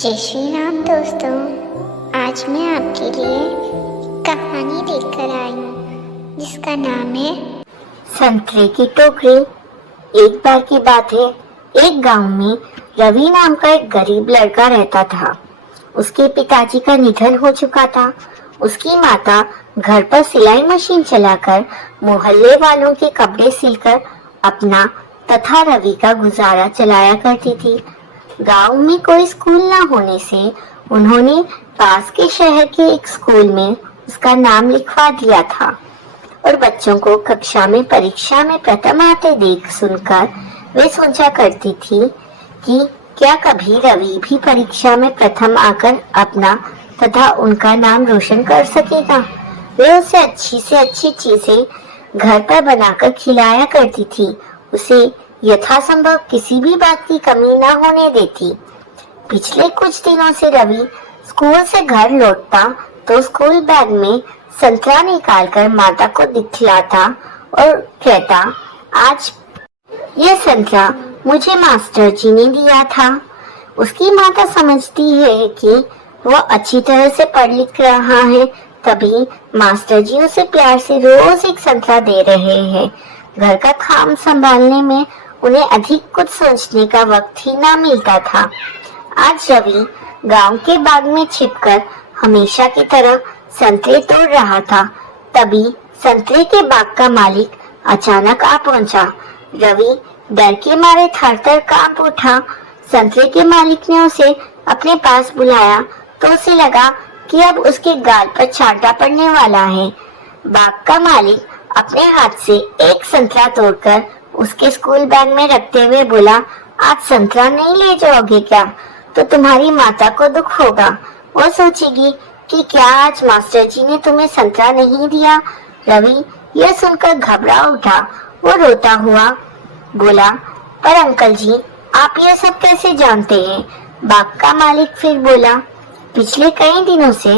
जय श्री राम दोस्तों। आज मैं आपके लिए कहानी लेकर आई हूँ जिसका नाम है संतरे की टोकरी। एक बार की बात है, एक गांव में रवि नाम का एक गरीब लड़का रहता था। उसके पिताजी का निधन हो चुका था। उसकी माता घर पर सिलाई मशीन चलाकर मोहल्ले वालों के कपड़े सिलकर अपना तथा रवि का गुजारा चलाया करती थी। गांव में कोई स्कूल न होने से उन्होंने पास के शहर के एक स्कूल में उसका नाम लिखवा दिया था और बच्चों को कक्षा में परीक्षा में प्रथम आते देख सुनकर वे सोचा करती थी कि क्या कभी रवि भी परीक्षा में प्रथम आकर अपना तथा उनका नाम रोशन कर सकेगा। वे उसे अच्छी से अच्छी चीजें घर पर बनाकर खिलाया करती थी, उसे यथासंभव किसी भी बात की कमी न होने देती। पिछले कुछ दिनों से रवि स्कूल से घर लौटता तो स्कूल बैग में संतरा निकालकर माता को दिखलाता और कहता, आज ये संतरा मुझे मास्टर जी ने दिया था। उसकी माता समझती है कि वो अच्छी तरह से पढ़ लिख रहा है, तभी मास्टर जी उसे प्यार से रोज एक संतरा दे रहे हैं। घर का काम संभालने में उन्हें अधिक कुछ सोचने का वक्त ही ना मिलता था। आज रवि गांव के बाग में छिपकर हमेशा की तरह संतरे तोड़ रहा था। तभी संतरे के बाग का मालिक अचानक आ पहुंचा। रवि डर के मारे थर-थर कांप उठा। संतरे के मालिक ने उसे अपने पास बुलाया तो उसे लगा कि अब उसके गाल पर चांटा पड़ने वाला है। बाग का मालिक अपने हाथ से एक संतरा तोड़कर उसके स्कूल बैग में रखते हुए बोला, आज संतरा नहीं ले जाओगे क्या? तो तुम्हारी माता को दुख होगा। वो सोचेगी कि क्या आज मास्टर जी ने तुम्हें संतरा नहीं दिया। रवि यह सुनकर घबरा उठा। वो रोता हुआ बोला, पर अंकल जी आप यह सब कैसे जानते हैं? बाग का मालिक फिर बोला, पिछले कई दिनों से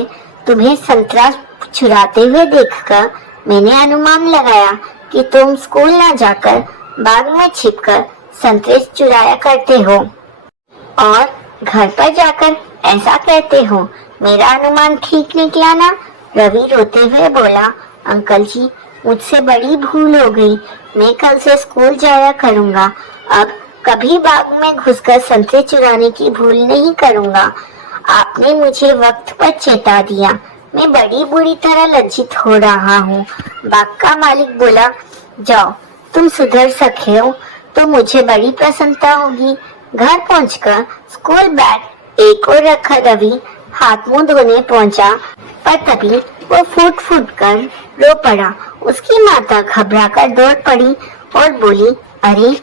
तुम्हें संतरा चुराते हुए देखकर मैंने अनुमान लगाया कि तुम स्कूल न जाकर बाग में छिपकर संतरे चुराया करते हो और घर पर जाकर ऐसा कहते हो। मेरा अनुमान ठीक निकला ना? रवि रोते हुए बोला, अंकल जी मुझसे बड़ी भूल हो गई। मैं कल से स्कूल जाया करूँगा। अब कभी बाग में घुसकर संतरे चुराने की भूल नहीं करूँगा। आपने मुझे वक्त पर चेता दिया। मैं बड़ी बुरी तरह लज्जित हो रहा हूँ। बाग का मालिक बोला, जाओ तुम सुधर सके हो तो मुझे बड़ी प्रसन्नता होगी। घर पहुंचकर स्कूल बैग एक और रखा रवि हाथ मुंह धोने पहुंचा, पर तभी वो फूट फूट कर रो पड़ा। उसकी माता घबरा कर दौड़ पड़ी और बोली, अरे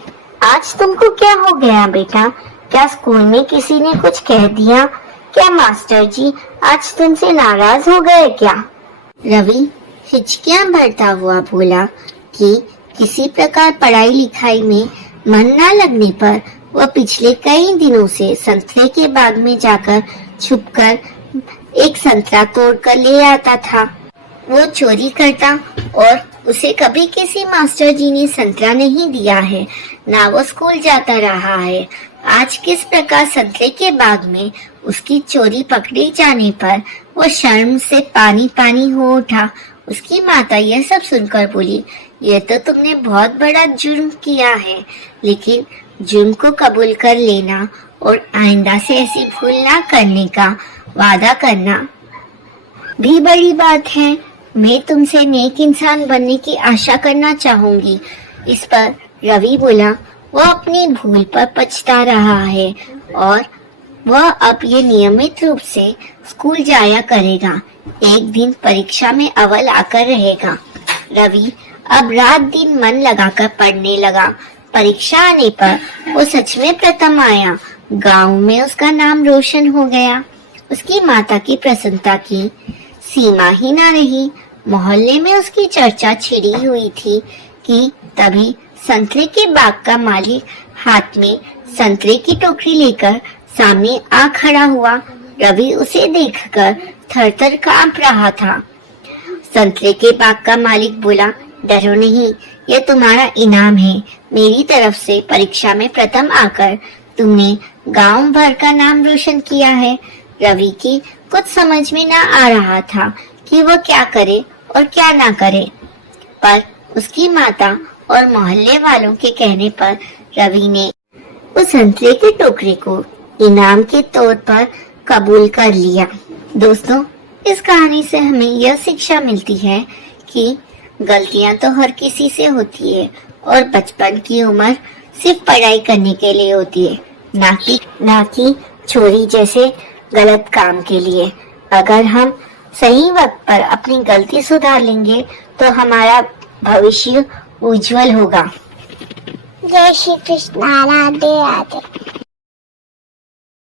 आज तुमको क्या हो गया बेटा? क्या स्कूल में किसी ने कुछ कह दिया? क्या मास्टर जी आज तुमसे नाराज हो गए क्या? रवि हिचकियां भरता हुआ बोला कि किसी प्रकार पढ़ाई लिखाई में मन न लगने पर वह पिछले कई दिनों से संतरे के बाग में जाकर छुपकर एक संतरा तोड़कर ले आता था। वो चोरी करता और उसे कभी किसी मास्टर जी ने संतरा नहीं दिया है, ना वो स्कूल जाता रहा है। आज किस प्रकार संतरे के बाग में उसकी चोरी पकड़ी जाने पर वो शर्म से पानी पानी हो उठा। उसकी माता यह सब सुनकर बोली, यह तो तुमने बहुत बड़ा जुर्म किया है, लेकिन जुर्म को कबूल कर लेना और आइंदा से ऐसी भूल ना करने का वादा करना भी बड़ी बात है। मैं तुमसे नेक इंसान बनने की आशा करना चाहूंगी। इस पर रवि बोला, वह अपनी भूल पर पछता रहा है और वह अब ये नियमित रूप से स्कूल जाया करेगा। एक दिन परीक्षा में अव्वल आकर रहेगा। रवि अब रात दिन मन लगाकर पढ़ने लगा। परीक्षा आने पर वो सच में प्रथम आया। गांव में उसका नाम रोशन हो गया। उसकी माता की प्रसन्नता की सीमा ही ना रही। मोहल्ले में उसकी चर्चा छिड़ी हुई थी कि तभी संतरे के बाग का मालिक हाथ में संतरे की टोकरी लेकर सामने आ खड़ा हुआ। रवि उसे देखकर थर-थर कांप रहा था। संतरे के बाग का मालिक बोला, डरो नहीं, यह तुम्हारा इनाम है। मेरी तरफ से परीक्षा में प्रथम आकर तुमने गांव भर का नाम रोशन किया है। रवि की कुछ समझ में ना आ रहा था कि वह क्या करे और क्या ना करे, पर उसकी माता और मोहल्ले वालों के कहने पर रवि ने उस संतरे की टोकरी को इनाम के तौर पर कबूल कर लिया। दोस्तों, इस कहानी से हमें यह शिक्षा मिलती है कि गलतियां तो हर किसी से होती है और बचपन की उम्र सिर्फ पढ़ाई करने के लिए होती है, ना कि चोरी जैसे गलत काम के लिए। अगर हम सही वक्त पर अपनी गलती सुधार लेंगे तो हमारा भविष्य उज्जवल होगा। जय श्री कृष्ण। राधे राधे।